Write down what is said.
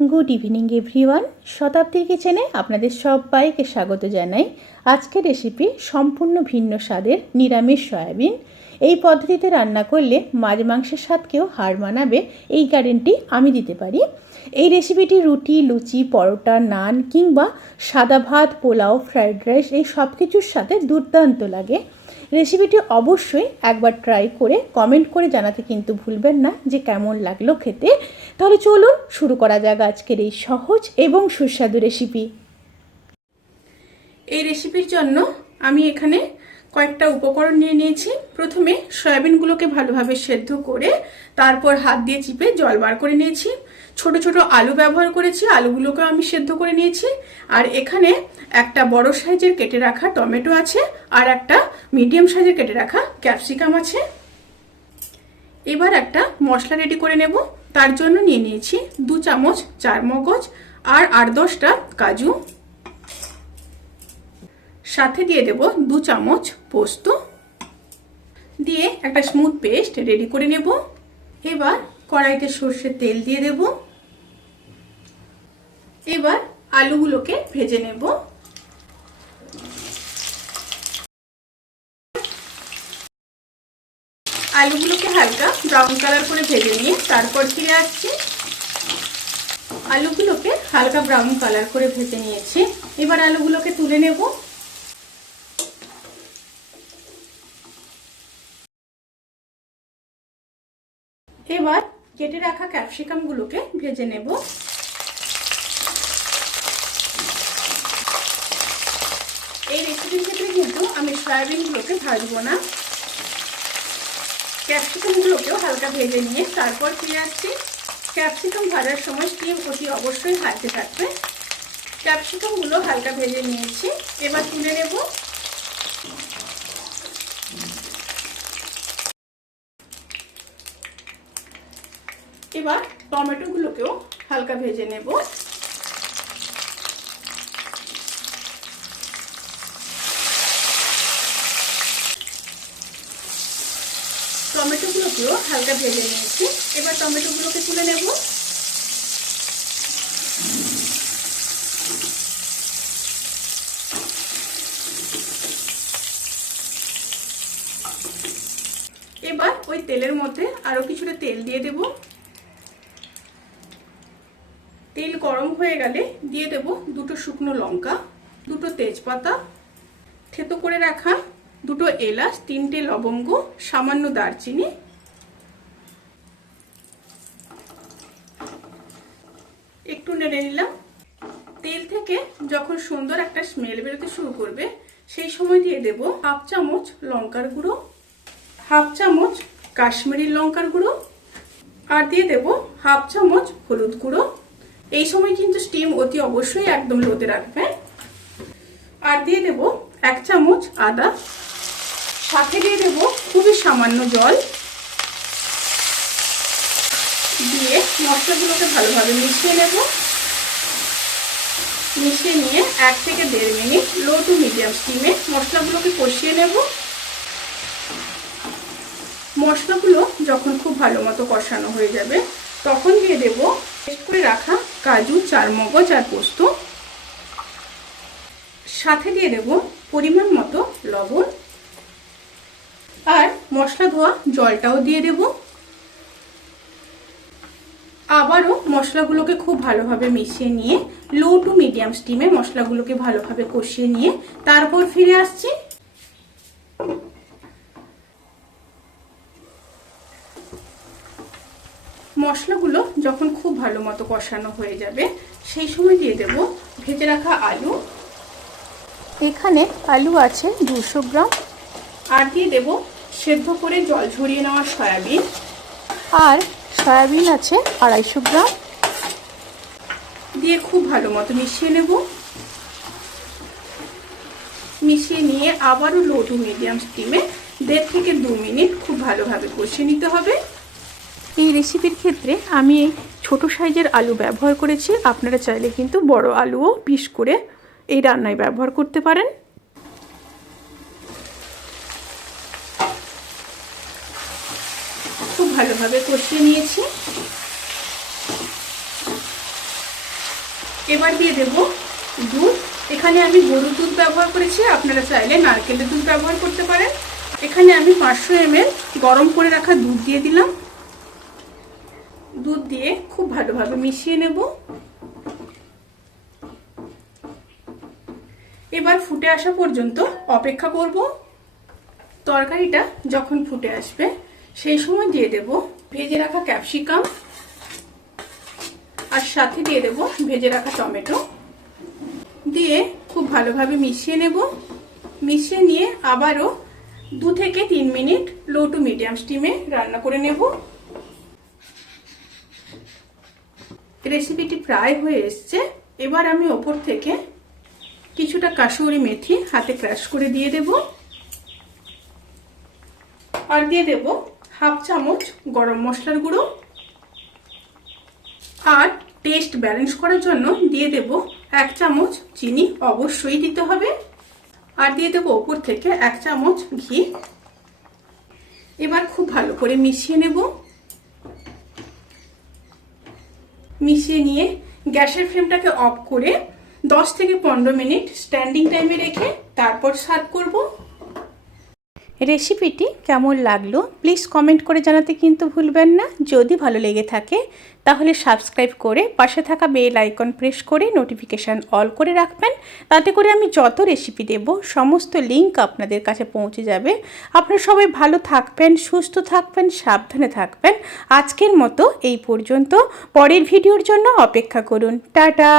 Good evening everyone. শতাব্দীর কিচেনে আপনাদের সবাইকে স্বাগত জানাই। আজকের রেসিপি সম্পূর্ণ ভিন্ন স্বাদের নিরামিষ সয়াবিন। এই পদ্ধতিতে রান্না করলে মাছ মাংসের স্বাদকেও হার মানাবে, এই গ্যারেন্টি আমি দিতে পারি। এই রেসিপিটি রুটি, লুচি, পরোটা, নান কিংবা সাদা ভাত, পোলাও, ফ্রায়েড রাইস এই সব কিছুর সাথে দুর্দান্ত লাগে। রেসিপিটি অবশ্যই একবার ট্রাই করে কমেন্ট করে জানাতে কিন্তু ভুলবেন না যে কেমন লাগলো খেতে। তাহলে চলুন শুরু করা যাক আজকের এই সহজ এবং সুস্বাদু রেসিপি। এই রেসিপির জন্য আমি এখানে কয়েকটা উপকরণ নিয়ে নিয়েছি। প্রথমে সয়াবিনগুলোকে ভালোভাবে সেদ্ধ করে তারপর হাত দিয়ে চিপে জল বার করে নিয়েছি। ছোট ছোট আলু ব্যবহার করেছি, আলুগুলোকে আমি সেদ্ধ করে নিয়েছি। আর এখানে একটা বড় সাইজের কেটে রাখা টমেটো আছে, আর একটা মিডিয়াম সাইজের কেটে রাখা ক্যাপসিকাম আছে। এবার একটা মশলা রেডি করে নেব। তার জন্য নিয়ে নিয়েছি 2 চামচ চারমগজ আর 8-10টা কাজু, সাথে দিয়ে দেব 2 চামচ পোস্ত, দিয়ে একটা স্মুথ পেস্ট রেডি করে নেব। এবার কড়াইতে সর্ষের তেল দিয়ে দেব। এবার আলুগুলোকে ভেজে নেব। আলুগুলোকে হালকা ব্রাউন কালার করে ভেজে নিয়ে তারপর ফিরে আসছি। আলুগুলোকে হালকা ব্রাউন কালার করে ভেজে নিয়েছি। এবার আলুগুলোকে তুলে নেব। এবার কেটে রাখা ক্যাপসিকাম গুলোকে ভেজে নেব। এই রেসিপির ক্ষেত্রে কিন্তু আমি সয়াবিন গুলোকে ভাজবো না। ক্যাপসিকাম গুলোকেও হালকা ভেজে নিয়ে তারপর ফিরে আসছি। ক্যাপসিকাম ভাজার সময় স্টিম অতি অবশ্যই হাতে থাকবে। ক্যাপসিকাম গুলো হালকা ভেজে নিয়েছি, এবার তুলে নেব। এবার টমেটো গুলোকেও হালকা ভেজে নেব। টমেটোগুলোকেও হালকা ভেজে নিয়েছি, এবার টমেটোগুলোকে তুলে নেব। এবার ওই তেলের মধ্যে আরো কিছুটা তেল দিয়ে দেব। তেল গরম হয়ে গেলে দিয়ে দেব 2টো শুকনো লঙ্কা, 2টো তেজপাতা, থেতো করে রাখা 2টো এলাচ, 3টে লবঙ্গ, সামান্য দারচিনি। একটু নেড়ে নিলাম। তেল থেকে যখন সুন্দর একটা স্মেল বেরোতে শুরু করবে সেই সময় দিয়ে দেব 1/2 চামচ লঙ্কার গুঁড়ো, 1/2 চামচ কাশ্মীরি লঙ্কার গুঁড়ো, আর দিয়ে দেব 1/2 চামচ হলুদ গুঁড়ো। এই সময় কিন্তু স্টিম অতি অবশ্যই একদম লোতে রাখবে। আর দিয়ে দেব 1 চামচ আদা, সাথে দিয়ে দেব খুবই সামান্য জল। দিয়ে মশলাগুলোকে ভালোভাবে মিশিয়ে নেব। মিশিয়ে নিয়ে 1 থেকে 1.5 মিনিট লো টু মিডিয়াম স্টিমে মশলাগুলোকে কষিয়ে নেব। মশলাগুলো যখন খুব ভালো মতো কষানো হয়ে যাবে তখন দিয়ে দেব পেস্ট করে রাখা কাজু, চারমগজ আর পোস্ত, সাথে দিয়ে দেব পরিমাণ মতো লবণ, আর মশলা ধোয়া জলটাও দিয়ে দেব। আবারও মশলাগুলোকে খুব ভালোভাবে মিশিয়ে নিয়ে লো টু মিডিয়াম স্টিমে মশলাগুলোকে ভালোভাবে কষিয়ে নিয়ে তারপর ফিরে আসছি। মশলাগুলো যখন খুব ভালো মতো কষানো হয়ে যাবে সেই সময় দিয়ে দেব ভেজে রাখা আলু। এখানে আলু আছে 200 গ্রাম, আর দিয়ে দেব সেদ্ধ করে জল ঝরিয়ে নেওয়া সয়াবিন, আর সয়াবিন আছে 250 গ্রাম। দিয়ে খুব ভালো মতো মিশিয়ে নেব। মিশিয়ে নিয়ে আবারও লো টু মিডিয়াম স্টিমে 1.5 থেকে 2 মিনিট খুব ভালোভাবে কষিয়ে নিতে হবে। এই রেসিপির ক্ষেত্রে আমি ছোট সাইজের আলু ব্যবহার করেছি, আপনারা চাইলে কিন্তু বড় আলুও পিস করে এই রান্নায় ব্যবহার করতে পারেন। খুব ভালোভাবে কষিয়ে নিয়েছি। এবার দিয়ে দেব দুধ। এখানে আমি গরুর দুধ ব্যবহার করেছি, আপনারা চাইলে নারকেলের দুধ ব্যবহার করতে পারেন। এখানে আমি 500 ml গরম করে রাখা দুধ দিয়ে দিলাম। দুধ দিয়ে খুব ভালোভাবে মিশিয়ে নেব। এবার ফুটে আসা পর্যন্ত অপেক্ষা করব। তরকারিটা যখন ফুটে আসবে সেই সময় দিয়ে দেব ভেজে রাখা ক্যাপসিকাম, আর সাথে দিয়ে দেব ভেজে রাখা টমেটো। দিয়ে খুব ভালোভাবে মিশিয়ে নেব। মিশিয়ে নিয়ে আবারও 2 থেকে 3 মিনিট লো টু মিডিয়াম স্টিমে রান্না করে নেব। রেসিপিটি প্রায় হয়ে এসছে। এবার আমি ওপর থেকে কিছুটা কাসুরি মেথি হাতে ক্রাশ করে দিয়ে দেব, আর দিয়ে দেব হাফ চামচ গরম মশলার গুঁড়ো, আর টেস্ট ব্যালেন্স করার জন্য দিয়ে দেব 1 চামচ চিনি, অবশ্যই দিতে হবে, আর দিয়ে দেব ওপর থেকে 1 চামচ ঘি। এবার খুব ভালো করে মিশিয়ে নেব। মিশিয়ে নিয়ে গ্যাসের ফ্লেমটাকে অফ করে 10 থেকে 15 মিনিট স্ট্যান্ডিং টাইমে রেখে তারপর সার্ভ করব। রেসিপিটি কেমন লাগলো প্লিজ কমেন্ট করে জানাতে কিন্তু ভুলবেন না। যদি ভালো লেগে থাকে তাহলে সাবস্ক্রাইব করে পাশে থাকা বেল আইকন প্রেস করে নোটিফিকেশান অল করে রাখবেন। তাতে করে আমি যত রেসিপি দেব সমস্ত লিঙ্ক আপনাদের কাছে পৌঁছে যাবে। আপনারা সবাই ভালো থাকবেন, সুস্থ থাকবেন, সাবধানে থাকবেন। আজকের মতো এই পর্যন্ত। পরের ভিডিওর জন্য অপেক্ষা করুন। টাটা।